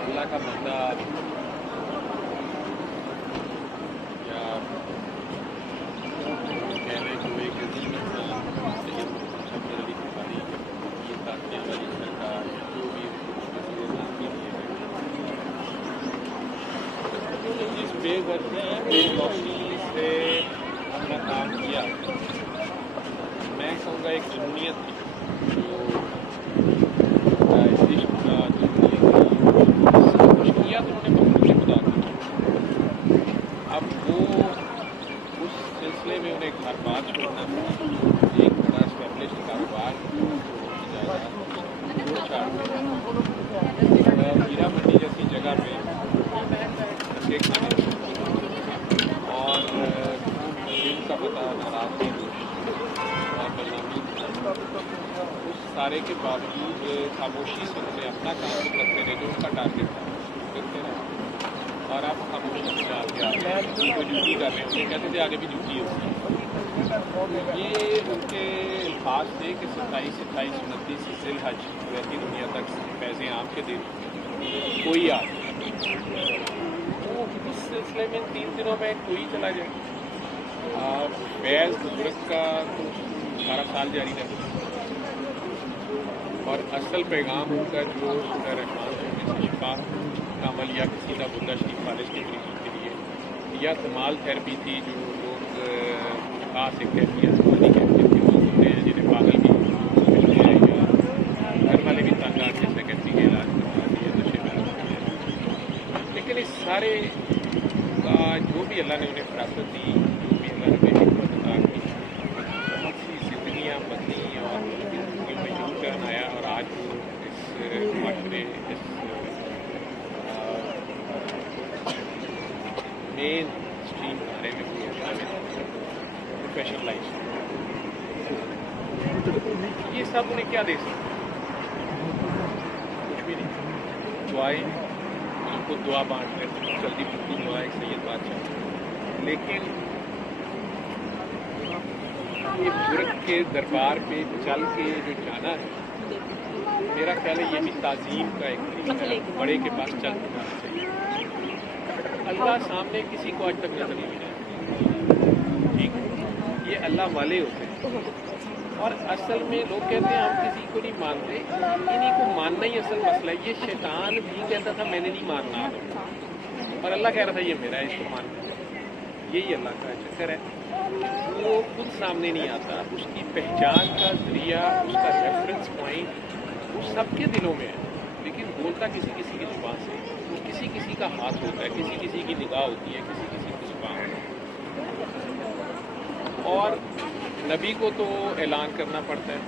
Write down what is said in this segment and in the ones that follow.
اللہ کا بندہ یا کہنے کو ایک عظیم انسان سید شبیر علی بخاری یہ تاکیاں والی سرکار جو بھی جس بے غرضی بے لوسی سے اپنا کام کیا، میں کہوں گا ایک جنونیت تھی جو ہیرا منڈی جیسی جگہ پہ دھکے کھانے اور دل کا پتہ ناراضگی اور بدنامی، اس سارے کے باوجود خاموشی سے انہوں نے اپنا کام کرتے رہے جو ان کا ٹارگیٹ تھا کرتے رہے، اور آپ خاموشی سے آگے آگے کو ڈیوٹی کر رہے ہیں، انہیں کہتے تھے آگے بھی ڈیوٹی ہوتی ہے۔ یہ ان کے الفاظ تھے کہ 27 28 29 ذی الحج رہتی دنیا تک فیض عام کے دن کوئی آ تو اس سلسلے میں 3 دنوں میں کوئی چلا جائے، فیض بزرگ کا تو سارا سال جاری رہے، اور اصل پیغام ان کا جو رحمان سے شفا کا عمل یا کسی کا بندہ شریف فالج کے مریضوں کے لیے، یا کمال تھراپی تھی جو لوگ خاص ایک کیفیت زبانی کیفیت کے لوگ ہوتے ہیں جنہیں پاگل بھی سمجھتے ہیں یا گھر والے بھی تنگ آ کے سیکنڈری کے علاج کروا دیے نشے میں لگتے ہیں، لیکن اس سارے کا جو بھی اللہ نے انہیں فراست دی، جو بھی اللہ نے انہیں حکمت عطا کی، بہت سی زندگیاں بدلی اور ان کی زندگیوں میں یوں ٹرن آیا، اور آج اس معاشرے اس مین اسٹریم بارے میں پروفیشنل لائف، یہ سب انہیں کیا دے سکتے؟ کچھ بھی نہیں، دعائیں، ان کو دعا بانٹ رہے جلدی پھرتی دعا ایک سید بادشاہ، لیکن یہ بزرگ کے دربار پہ چل کے جو جانا ہے، میرا خیال ہے یہ بھی تعظیم کا ایک طریقہ ہے، بڑے کے پاس چل کے جانا چاہیے۔ اللہ سامنے کسی کو آج تک نظر نہیں ملا، ٹھیک، یہ اللہ والے ہوتے ہیں، اور اصل میں لوگ کہتے ہیں ہم کسی کو نہیں مانتے، انہیں کو ماننا ہی اصل مسئلہ ہے۔ یہ شیطان بھی کہتا تھا میں نے نہیں ماننا، اور اللہ کہہ رہا تھا یہ میرا ہے، اس کو ماننا، یہی اللہ کا چکر ہے۔ وہ خود سامنے نہیں آتا، اس کی پہچان کا ذریعہ، اس کا ریفرنس پوائنٹ وہ سب کے دلوں میں ہے، لیکن بولتا کسی کسی کی زبان سے، وہ کسی کسی کا ہاتھ ہوتا ہے، کسی کسی کی نگاہ ہوتی ہے، کسی کسی کی زبان ہوتی ہے، اور نبی کو تو اعلان کرنا پڑتا ہے،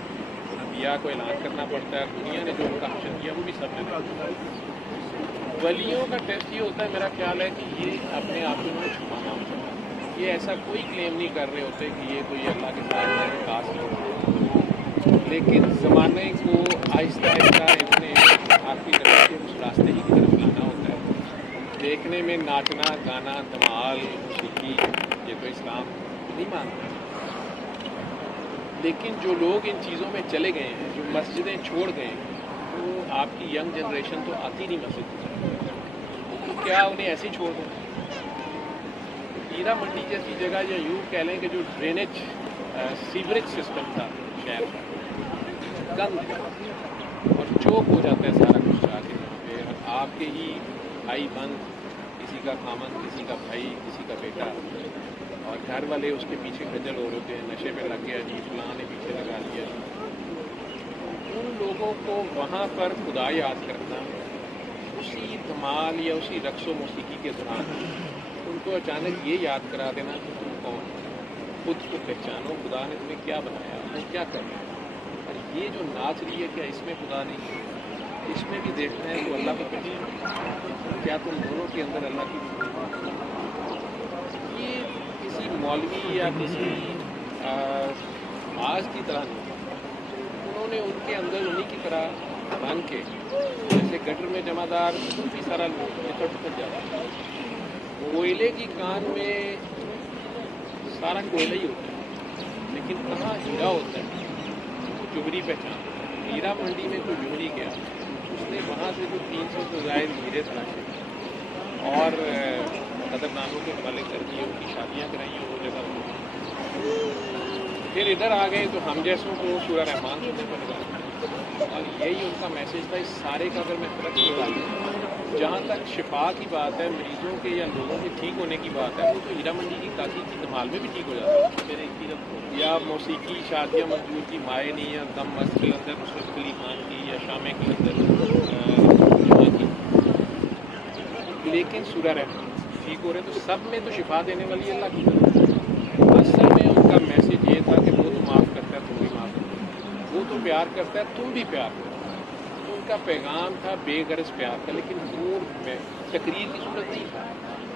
نبیاء کو اعلان کرنا پڑتا ہے، دنیا نے جو ان کا حشر کیا وہ بھی سب نے دیکھا۔ ولیوں کا ٹیسٹ یہ ہوتا ہے، میرا خیال ہے کہ یہ اپنے آپ کو چھپانا ہوتا ہے، یہ ایسا کوئی کلیم نہیں کر رہے ہوتے کہ یہ کوئی اللہ کے ساتھ خاص لوگ، لیکن زمانے کو آہستہ آہستہ اتنے آخری طرح سے اس راستے ہی کی طرف لانا ہوتا ہے۔ دیکھنے میں ناچنا گانا دھمال موسیقی یہ تو اسلام نہیں مانتا، لیکن جو لوگ ان چیزوں میں چلے گئے ہیں، جو مسجدیں چھوڑ گئے ہیں، وہ آپ کی ینگ جنریشن تو آتی نہیں مسجد میں، کیا انہیں ایسے ہی چھوڑ دیں؟ ہیرا منڈی جیسی جگہ، یا یوں کہہ لیں کہ جو ڈرینیج سیوریج سسٹم تھا شہر کا، گند اور چوک ہو جاتا ہے سارا کچھ جا کے، پھر آپ کے ہی بھائی بند، کسی کا خامن، کسی کا بھائی، کسی کا بیٹا، اور گھر والے اس کے پیچھے کھجل ہو رہے ہیں، نشے میں لگ گیا جی، فلاں نے پیچھے لگا لیا جی۔ ان لوگوں کو وہاں پر خدا یاد کرنا، اسی دھمال یا اسی رقص و موسیقی کے دوران ان उनको अचानक ये याद करा देना कि तुम कौन हो, खुद को पहचानो, खुदा ने तुम्हें क्या बनाया, तुम क्या कर रहे हो। और ये जो नाच रही है, क्या इसमें खुदा नहीं है? इसमें भी देखना है तो अल्लाह को पहचानो, क्या तुम दोनों के अंदर अल्लाह की ये किसी मौलवी या किसी आज की तरह नहीं, उन्होंने उनके अंदर उन्हीं की तरह बन के, जैसे गटर में जमादार काफ़ी सारा निकट जाता है, कोयले की कान में सारा कोयला ही होता है, लेकिन कहाँ हीरा होता है वो जुबरी पहचान। हीरा मंडी में कोई जुबरी गया, उसने वहाँ से जो 300 से ज़ायद हीरे तलाशे और कदरदानों के हवाले कर दिए, उनकी शादियाँ कराई वो जगह पर। फिर इधर आ गए तो हम जैसों को सूरह रहमान सुनने पर लगा, और यही उनका मैसेज था। इस सारे का अगर मैं फ़र्क निकालूँ, जहाँ तक शिफा की बात है, मरीजों के या लोगों के ठीक होने की बात है, वो तो हीरा मंडी की काकी की धमाल में भी ठीक हो जाता है, या मौसीकी शादियाँ मंजूर की माए नहीं, या दम मस्त के अंदर नुसरत अली खान की, या शामे के अंदर जहाँ की, लेकिन सूरह रहमान ठीक हो रहे, तो सब में तो शिफा देने वाली अल्लाह की तरफ। असल में उनका मैसेज ये था कि वो तो माफ़ करता है, तुम भी माफ़ करो, वो तो प्यार करता है, तुम भी प्यार करो। तो उनका पैगाम था बेगरज प्यार का, लेकिन वो तकरीर की सूरत नहीं था,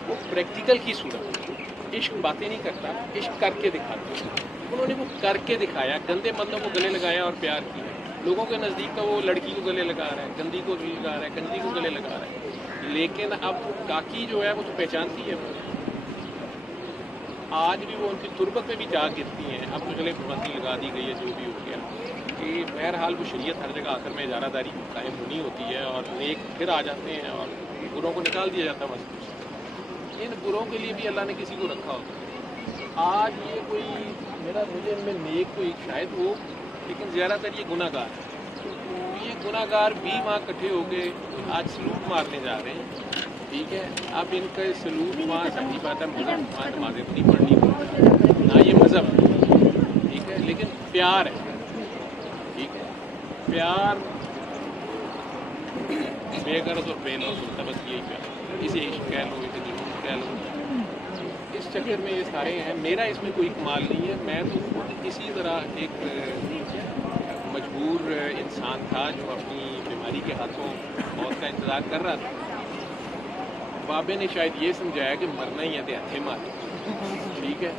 वो प्रैक्टिकल की सूरत थी। इश्क बातें नहीं करता, इश्क करके दिखाता। उन्होंने वो करके दिखाया, गंदे बंदों को गले लगाया और प्यार किया। लोगों के नज़दीक तो वो लड़की को गले लगा रहा है, गंदी को गले लगा रहा है, गंदी को गले लगा रहा है, लेकिन अब काकी जो है वो तो पहचानती है। आज भी वो उनकी तुरबत में भी जा गिरती हैं। अब तो चले पाबंदी लगा दी गई है, जो भी हो गया, कि बहरहाल वो शरीयत हर जगह आखिर में इजारादारी कायम होनी होती है, और नेक फिर आ जाते हैं और बुरों को निकाल दिया जाता है मस्जिद। इन बुरों के लिए भी अल्लाह ने किसी को रखा होता है। आज ये कोई मुझे इनमें नेक कोई शायद हो, लेकिन ज़्यादातर ये गुनाहगार है। ये गुनाहगार भी वहाँ इकट्ठे हो गए, आज सलूट मारने जा रहे हैं। ठीक है, अब इनका सलूट वहाँ सही बात है, मज़हब वहाँ नमाज़ें तो नहीं पढ़नी, ना ये मज़हब, ठीक है, लेकिन प्यार है। ठीक है, प्यार बेगरज और बेलौस होता है, बस यही प्यार। इसे इश्क कह लो, इसे जुनून कह लो, इस चक्कर में ये सारे हैं। मेरा इसमें कोई कमाल नहीं है, मैं तो खुद इसी तरह एक मजबूर इंसान था जो अपनी बीमारी के हाथों मौत का इंतज़ार कर रहा था। बाबे ने शायद ये समझाया कि मरना ही है तो हथे मार, ठीक है,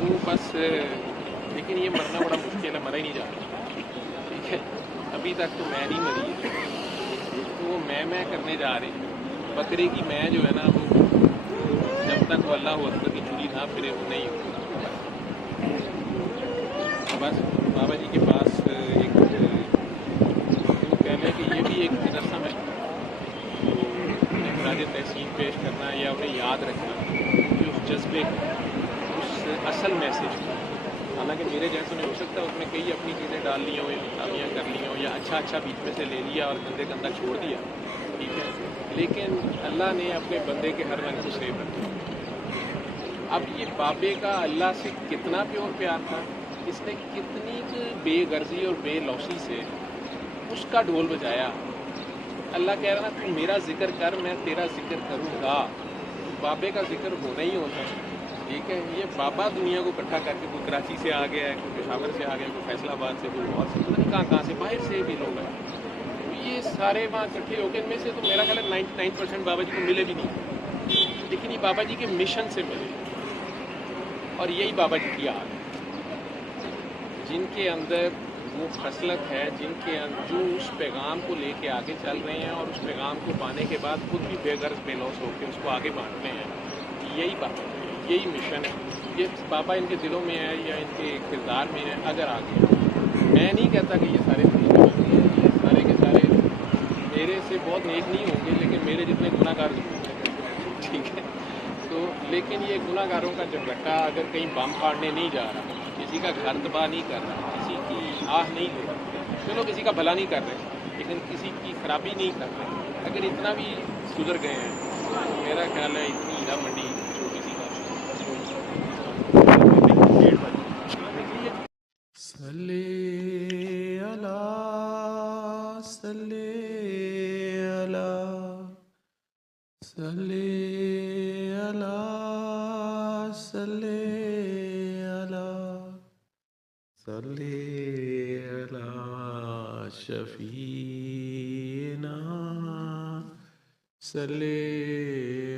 वो बस, लेकिन ये मरना बड़ा मुश्किल है, मरा ही नहीं जाता। ठीक है, अभी तक तो मैं नहीं मरी है, तो वो मैं करने जा रही बकरे की मैं जो है ना, वो जब तक वो अल्लाह अकबर की छुरी ना फिरे वो नहीं होती। बस बाबा जी के पास एक तो कह लें कि ये भी एक रस्म है, तो खराज तहसीन पेश करना या उन्हें याद रखना कि उस जज्बे को, उस असल मैसेज को। हालांकि मेरे जैसे नहीं हो सकता, उसमें कई अपनी चीज़ें डाल ली हों, इस्लामियाँ कर ली हों, या अच्छा बीच में से ले लिया और गंदे गंदा छोड़ दिया। ठीक है, लेकिन अल्लाह ने अपने बंदे के हर रंग को सेव रखा। अब ये बाबे का अल्लाह से कितना प्योर प्यार था, इसने कितनी बेगर्जी और बेलौसी से उसका ढोल बजाया। अल्लाह कह रहा ना, तू मेरा जिक्र कर, मैं तेरा जिक्र करूँगा। बाबे का जिक्र होना ही होता है। ठीक है, ये बाबा दुनिया को इकट्ठा करके, कोई कराची से आ गया है, कोई पेशावर से आ गया, कोई फैसलाबाद से, कोई और से, पता नहीं कहाँ से, बाहर से भी लोग हैं। तो ये सारे वहाँ इकट्ठे हो गए। इनमें से तो मेरा ख्याल है 99% बाबा जी को मिले भी नहीं, लेकिन ये बाबा जी के मिशन से मिले, और यही बाबा जी की आग है, जिनके अंदर वो खसलत है, जिनके जो उस पैगाम को लेके आगे चल रहे हैं, और उस पैगाम को पाने के बाद खुद भी बेगर्ज बेलौस होकर उसको आगे बांटते हैं। यही बात है, यही मिशन है। ये बाबा इनके दिलों में है या इनके किरदार में है। अगर आगे, मैं नहीं कहता कि ये सारे ये सारे के सारे मेरे से बहुत नेक नहीं होंगे, लेकिन मेरे जितने गुनाहगार जरूर हैं। ठीक है, तो लेकिन ये गुनाहगारों का झगड़ा अगर कहीं बम फाड़ने नहीं जा रहा, किसी का घर तबाह नहीं कर रहा, किसी की आह नहीं ले रहा, चलो किसी का भला नहीं कर रहे, लेकिन किसी की खराबी नहीं कर रहे, अगर इतना भी सुधर गए हैं, तो मेरा ख्याल है इतनी हीरा मंडी छोटी सी बात صلی علی شفیعنا صلی